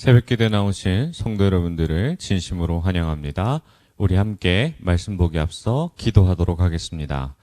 새벽기도에 나오신 성도 여러분들을 진심으로 환영합니다. 우리 함께 말씀 보기 앞서 기도하도록 하겠습니다.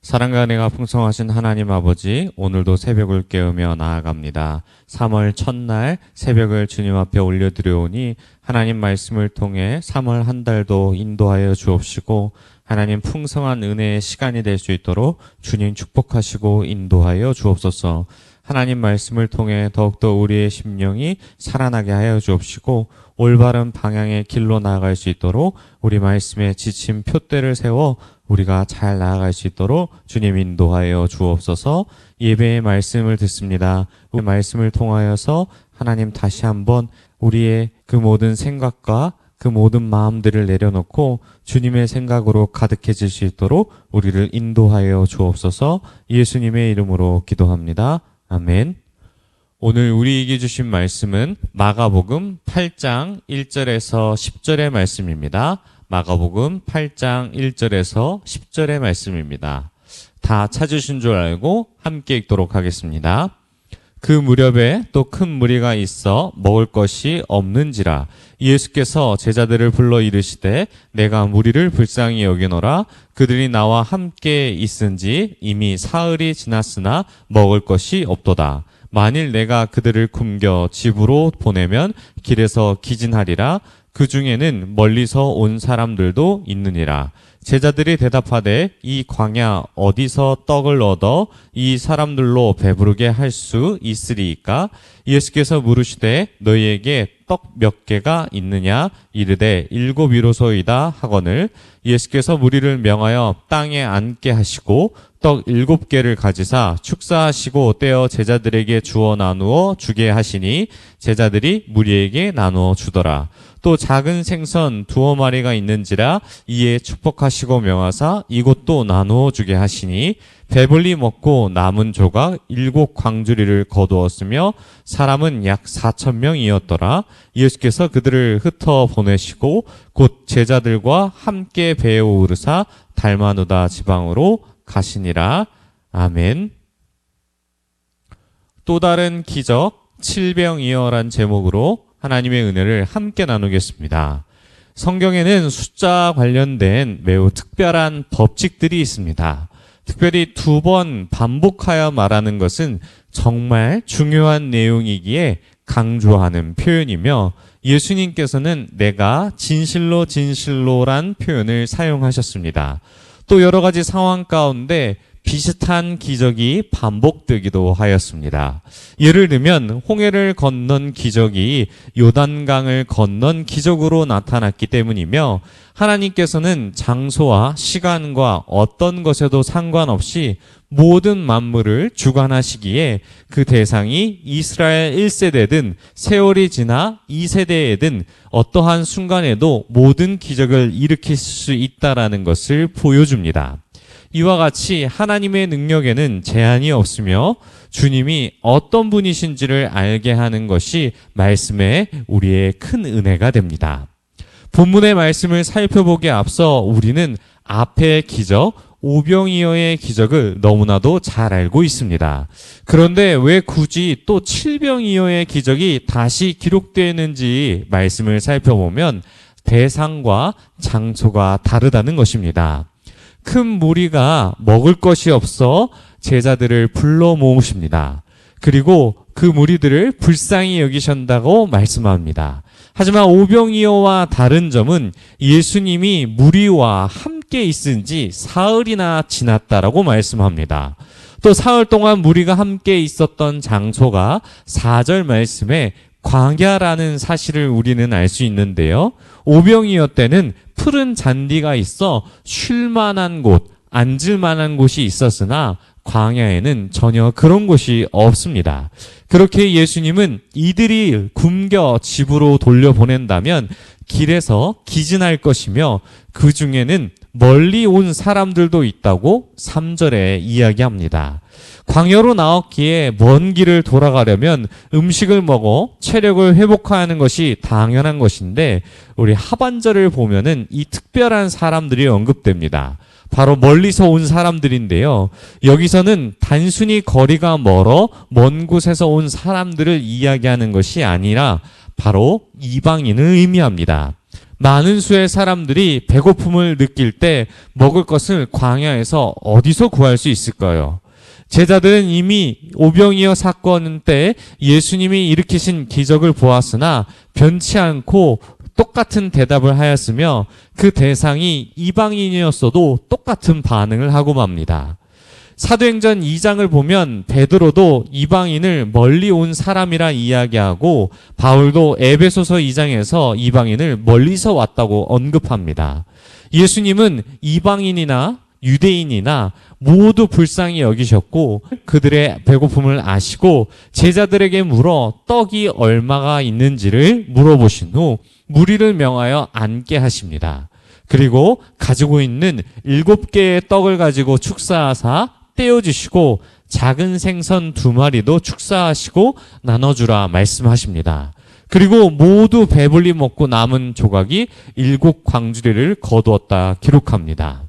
사랑과 은혜가 풍성하신 하나님 아버지, 오늘도 새벽을 깨우며 나아갑니다. 3월 첫날 새벽을 주님 앞에 올려드려오니 하나님 말씀을 통해 3월 한 달도 인도하여 주옵시고 하나님 풍성한 은혜의 시간이 될 수 있도록 주님 축복하시고 인도하여 주옵소서. 하나님 말씀을 통해 더욱더 우리의 심령이 살아나게 하여 주옵시고 올바른 방향의 길로 나아갈 수 있도록 우리 말씀에 지친 표대를 세워 우리가 잘 나아갈 수 있도록 주님 인도하여 주옵소서. 예배의 말씀을 듣습니다. 우리 말씀을 통하여서 하나님 다시 한번 우리의 그 모든 생각과 그 모든 마음들을 내려놓고 주님의 생각으로 가득해질 수 있도록 우리를 인도하여 주옵소서. 예수님의 이름으로 기도합니다. 아멘. 오늘 우리에게 주신 말씀은 마가복음 8장 1절에서 10절의 말씀입니다. 마가복음 8장 1절에서 10절의 말씀입니다. 다 찾으신 줄 알고 함께 읽도록 하겠습니다. 그 무렵에 또 큰 무리가 있어 먹을 것이 없는지라 예수께서 제자들을 불러 이르시되 내가 무리를 불쌍히 여기노라. 그들이 나와 함께 있은지 이미 사흘이 지났으나 먹을 것이 없도다. 만일 내가 그들을 굶겨 집으로 보내면 길에서 기진하리라. 그 중에는 멀리서 온 사람들도 있느니라. 제자들이 대답하되 이 광야 어디서 떡을 얻어 이 사람들로 배부르게 할 수 있으리이까? 예수께서 물으시되 너희에게 떡 몇 개가 있느냐? 이르되 7이로소이다 하거늘 예수께서 무리를 명하여 땅에 앉게 하시고 떡 7개를 가지사 축사하시고 떼어 제자들에게 주어 나누어 주게 하시니 제자들이 무리에게 나누어 주더라. 또 작은 생선 2마리가 있는지라 이에 축복하시고 명하사 이것도 나누어 주게 하시니 배불리 먹고 남은 조각 7광주리를 거두었으며 사람은 약 4,000명이었더라. 예수께서 그들을 흩어 보내시고 곧 제자들과 함께 배에 오르사 달마누다 지방으로 가시니라. 아멘. 또 다른 기적 칠병이어란 제목으로 하나님의 은혜를 함께 나누겠습니다. 성경에는 숫자 관련된 매우 특별한 법칙들이 있습니다. 특별히 2번 반복하여 말하는 것은 정말 중요한 내용이기에 강조하는 표현이며 예수님께서는 내가 진실로 진실로란 표현을 사용하셨습니다. 또 여러 가지 상황 가운데 비슷한 기적이 반복되기도 하였습니다. 예를 들면 홍해를 건넌 기적이 요단강을 건넌 기적으로 나타났기 때문이며 하나님께서는 장소와 시간과 어떤 것에도 상관없이 모든 만물을 주관하시기에 그 대상이 이스라엘 1세대든 세월이 지나 2세대에든 어떠한 순간에도 모든 기적을 일으킬 수 있다라는 것을 보여줍니다. 이와 같이 하나님의 능력에는 제한이 없으며 주님이 어떤 분이신지를 알게 하는 것이 말씀에 우리의 큰 은혜가 됩니다. 본문의 말씀을 살펴보기에 앞서 우리는 앞의 기적, 오병이어의 기적을 너무나도 잘 알고 있습니다. 그런데 왜 굳이 또 칠병이어의 기적이 다시 기록되는지 말씀을 살펴보면 대상과 장소가 다르다는 것입니다. 큰 무리가 먹을 것이 없어 제자들을 불러 모으십니다. 그리고 그 무리들을 불쌍히 여기신다고 말씀합니다. 하지만 오병이어와 다른 점은 예수님이 무리와 함께 있은 지 사흘이나 지났다라고 말씀합니다. 또 사흘 동안 무리가 함께 있었던 장소가 4절 말씀에 광야라는 사실을 우리는 알 수 있는데요. 오병이어 때는 푸른 잔디가 있어 쉴 만한 곳, 앉을 만한 곳이 있었으나 광야에는 전혀 그런 곳이 없습니다. 그렇게 예수님은 이들이 굶겨 집으로 돌려보낸다면 길에서 기진할 것이며 그 중에는 멀리 온 사람들도 있다고 3절에 이야기합니다. 광야로 나왔기에 먼 길을 돌아가려면 음식을 먹어 체력을 회복하는 것이 당연한 것인데 우리 하반절을 보면은 이 특별한 사람들이 언급됩니다. 바로 멀리서 온 사람들인데요. 여기서는 단순히 거리가 멀어 먼 곳에서 온 사람들을 이야기하는 것이 아니라 바로 이방인을 의미합니다. 많은 수의 사람들이 배고픔을 느낄 때 먹을 것을 광야에서 어디서 구할 수 있을까요? 제자들은 이미 오병이어 사건 때 예수님이 일으키신 기적을 보았으나 변치 않고 똑같은 대답을 하였으며 그 대상이 이방인이었어도 똑같은 반응을 하고 맙니다. 사도행전 2장을 보면 베드로도 이방인을 멀리 온 사람이라 이야기하고 바울도 에베소서 2장에서 이방인을 멀리서 왔다고 언급합니다. 예수님은 이방인이나 유대인이나 모두 불쌍히 여기셨고 그들의 배고픔을 아시고 제자들에게 물어 떡이 얼마가 있는지를 물어보신 후 무리를 명하여 앉게 하십니다. 그리고 가지고 있는 7개의 떡을 가지고 축사하사 떼어주시고 작은 생선 2마리도 축사하시고 나눠주라 말씀하십니다. 그리고 모두 배불리 먹고 남은 조각이 7광주리를 거두었다 기록합니다.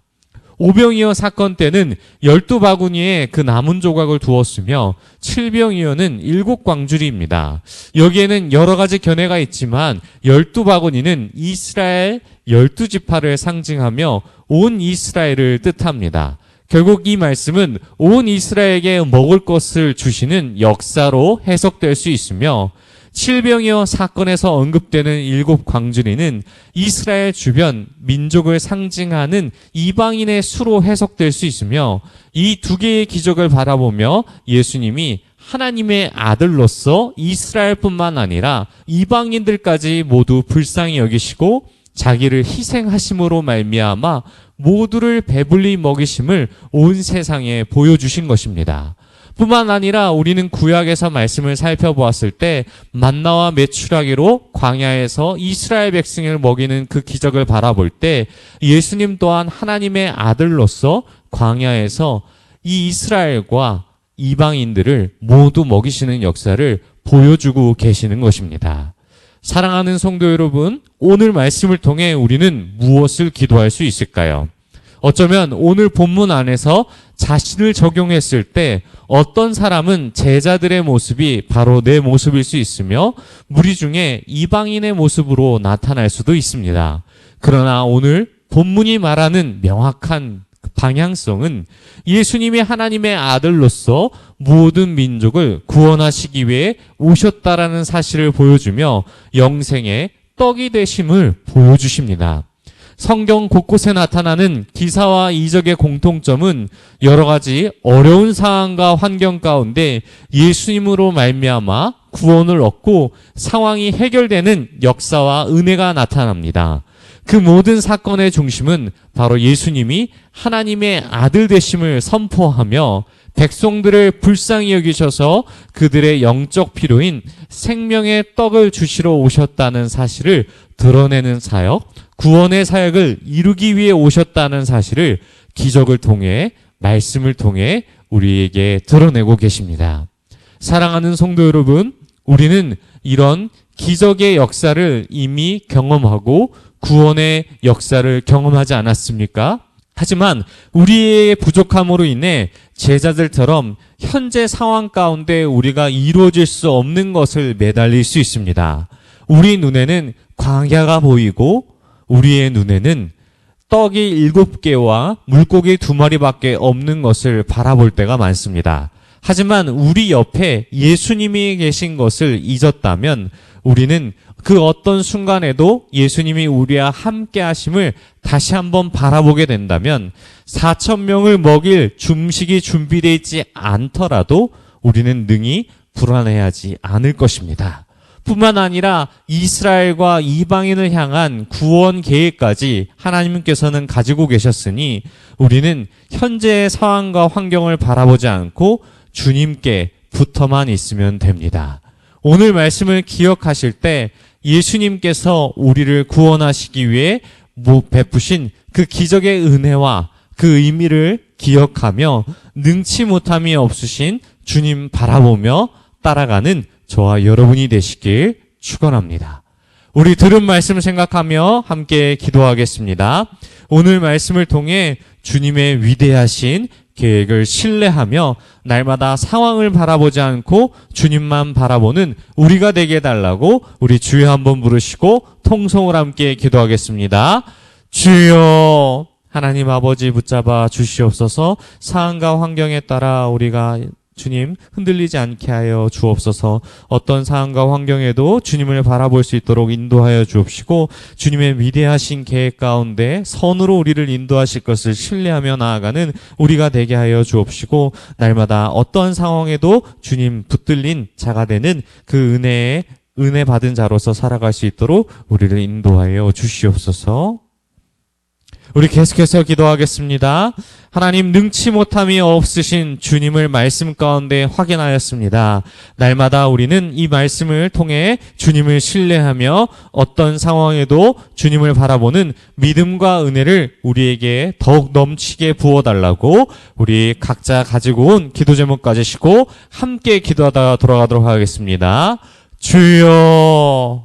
오병이어 사건 때는 12바구니에 그 남은 조각을 두었으며 7병이어는 7광주리입니다. 여기에는 여러 가지 견해가 있지만 12바구니는 이스라엘 12지파를 상징하며 온 이스라엘을 뜻합니다. 결국 이 말씀은 온 이스라엘에게 먹을 것을 주시는 역사로 해석될 수 있으며 7병이어 사건에서 언급되는 7광주리는 이스라엘 주변 민족을 상징하는 이방인의 수로 해석될 수 있으며 이 두 개의 기적을 바라보며 예수님이 하나님의 아들로서 이스라엘뿐만 아니라 이방인들까지 모두 불쌍히 여기시고 자기를 희생하심으로 말미암아 모두를 배불리 먹이심을 온 세상에 보여주신 것입니다. 뿐만 아니라 우리는 구약에서 말씀을 살펴보았을 때 만나와 메추라기로 광야에서 이스라엘 백성을 먹이는 그 기적을 바라볼 때 예수님 또한 하나님의 아들로서 광야에서 이 이스라엘과 이방인들을 모두 먹이시는 역사를 보여주고 계시는 것입니다. 사랑하는 성도 여러분, 오늘 말씀을 통해 우리는 무엇을 기도할 수 있을까요? 어쩌면 오늘 본문 안에서 자신을 적용했을 때 어떤 사람은 제자들의 모습이 바로 내 모습일 수 있으며 무리 중에 이방인의 모습으로 나타날 수도 있습니다. 그러나 오늘 본문이 말하는 명확한 방향성은 예수님이 하나님의 아들로서 모든 민족을 구원하시기 위해 오셨다라는 사실을 보여주며 영생의 떡이 되심을 보여주십니다. 성경 곳곳에 나타나는 기사와 이적의 공통점은 여러 가지 어려운 상황과 환경 가운데 예수님으로 말미암아 구원을 얻고 상황이 해결되는 역사와 은혜가 나타납니다. 그 모든 사건의 중심은 바로 예수님이 하나님의 아들 되심을 선포하며 백성들을 불쌍히 여기셔서 그들의 영적 필요인 생명의 떡을 주시러 오셨다는 사실을 드러내는 사역, 구원의 사역을 이루기 위해 오셨다는 사실을 기적을 통해 말씀을 통해 우리에게 드러내고 계십니다. 사랑하는 성도 여러분, 우리는 이런 기적의 역사를 이미 경험하고 구원의 역사를 경험하지 않았습니까? 하지만 우리의 부족함으로 인해 제자들처럼 현재 상황 가운데 우리가 이루어질 수 없는 것을 매달릴 수 있습니다. 우리 눈에는 광야가 보이고 우리의 눈에는 떡이 7개와 물고기 2마리밖에 없는 것을 바라볼 때가 많습니다. 하지만 우리 옆에 예수님이 계신 것을 잊었다면 우리는 그 어떤 순간에도 예수님이 우리와 함께 하심을 다시 한번 바라보게 된다면 4,000명을 먹일 중식이 준비되어 있지 않더라도 우리는 능히 불안해하지 않을 것입니다. 뿐만 아니라 이스라엘과 이방인을 향한 구원 계획까지 하나님께서는 가지고 계셨으니 우리는 현재의 상황과 환경을 바라보지 않고 주님께 붙어만 있으면 됩니다. 오늘 말씀을 기억하실 때 예수님께서 우리를 구원하시기 위해 베푸신 그 기적의 은혜와 그 의미를 기억하며 능치 못함이 없으신 주님 바라보며 따라가는 저와 여러분이 되시길 축원합니다. 우리 들은 말씀 생각하며 함께 기도하겠습니다. 오늘 말씀을 통해 주님의 위대하신 계획을 신뢰하며 날마다 상황을 바라보지 않고 주님만 바라보는 우리가 되게 해달라고 우리 주여 한번 부르시고 통성을 함께 기도하겠습니다. 주여, 하나님 아버지 붙잡아 주시옵소서. 상황과 환경에 따라 우리가 주님 흔들리지 않게 하여 주옵소서. 어떤 상황과 환경에도 주님을 바라볼 수 있도록 인도하여 주옵시고 주님의 위대하신 계획 가운데 선으로 우리를 인도하실 것을 신뢰하며 나아가는 우리가 되게 하여 주옵시고 날마다 어떤 상황에도 주님 붙들린 자가 되는 그 은혜 받은 자로서 살아갈 수 있도록 우리를 인도하여 주시옵소서. 우리 계속해서 기도하겠습니다. 하나님, 능치 못함이 없으신 주님을 말씀 가운데 확인하였습니다. 날마다 우리는 이 말씀을 통해 주님을 신뢰하며 어떤 상황에도 주님을 바라보는 믿음과 은혜를 우리에게 더욱 넘치게 부어달라고 우리 각자 가지고 온 기도 제목 가지시고 함께 기도하다가 돌아가도록 하겠습니다. 주여,